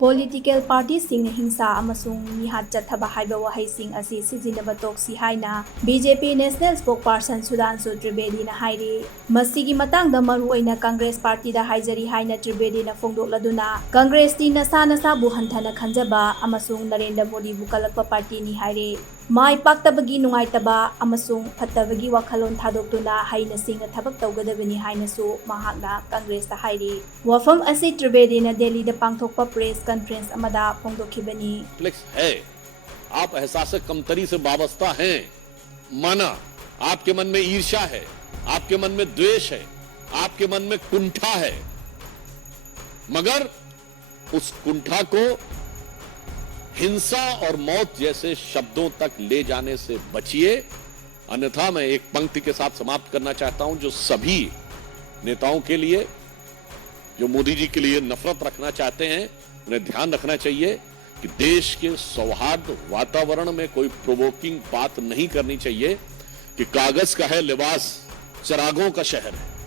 Political parties sing hingsa amasung nihat chathaba haiba wahaising asi sizinaba toksi haina BJP National Spokesperson Sudhanshu Trivedi na hairi masigi matangda maruaina Congress Party da haijari haina Trivedi na fongdokladuna Congress ti nasa bu hanthana khanjaba amasung Narendra Modi bu kalakpa party ni hairi mai paktabagi nungaitaba amasung phattabagi wakhalon thadokduna haina singa thabak tawgadabani haina su mahakna Congress da hairi wafam asi Trivedi na Delhi da pangthokpa press conference amada fongdokhibani है आप एहसास कमतरी से वाबस्ता हैं माना आपके मन में ईर्ष्या है आपके मन में द्वेष है आपके मन में कुंठा है मगर उस कुंठा को हिंसा और मौत जैसे शब्दों तक ले जाने से बचिए अन्यथा मैं एक पंक्ति के साथ समाप्त करना चाहता हूं जो सभी नेताओं के लिए जो मोदी जी के लिए नफरत रखना चाहते हैं उन्हें ध्यान रखना चाहिए कि देश के सौहार्द वातावरण में कोई प्रोवोकिंग बात नहीं करनी चाहिए कि कागज का है लिबास चिरागों का शहर है।